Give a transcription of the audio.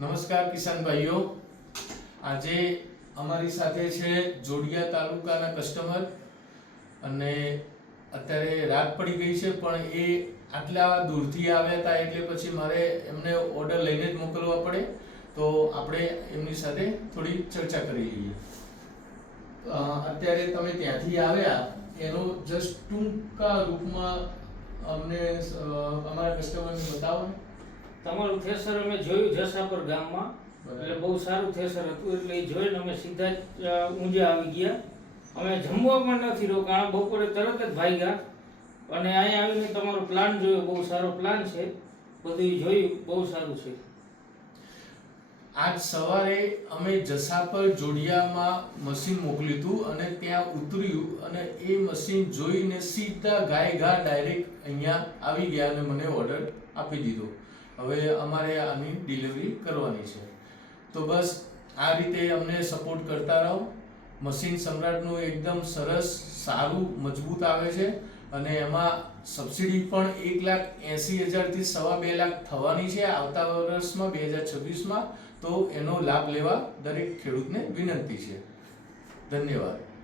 નમસ્કાર કિસાન ભાઈઓ. આજે અમારી સાથે છે જોડિયા તાલુકાના કસ્ટમર અને અત્યારે રાત પડી ગઈ છે, પણ એ આટલા દૂરથી આવ્યા હતા એટલે પછી મારે એમને ઓર્ડર લઈને જ મોકલવા પડે. તો આપણે એમની સાથે થોડી ચર્ચા કરી લઈએ. અત્યારે તમે ત્યાંથી આવ્યા, એનો જસ્ટ ટૂંકા રૂપમાં અમને અમારા કસ્ટમરને બતાવો ને. તમારું થેસર અમે જોયું જસાપર ગામમાં. એટલે બહુ સારું થેસર હતું. એટલે એ જોઈને અમે સીધા જ ઊંઝા આવી ગયા. અમે જમવા પણ નથી રોકાણ. બપોરે તરત જ ભાગ્યા. અને અહીંયા આવીને તમારો પ્લાન જોયો. બહુ સારો પ્લાન છે. બધું જોયું. બહુ સારું છે. આજ સવારે અમે જસાપર જોડિયામાં મશીન મોકલ્યું હતું અને ત્યાં ઉતર્યું અને એ મશીન જોઈને સીધા ગાય ઘા ડાયરેક્ટ અહીંયા આવી ગયા અને મને ઓર્ડર આપી દીધો. હવે અમારે આની ડિલિવરી કરવાની છે. તો બસ આ રીતે અમને સપોર્ટ કરતા રહો. મશીન સમ્રાટનું એકદમ સરસ, સારું, મજબૂત આવે છે અને એમાં સબસિડી પણ એક લાખ એંસી હજારથી સવા બે લાખ થવાની છે આવતા વર્ષમાં, બે હજાર છવ્વીસમાં. તો એનો લાભ લેવા દરેક ખેડૂતને વિનંતી છે. ધન્યવાદ.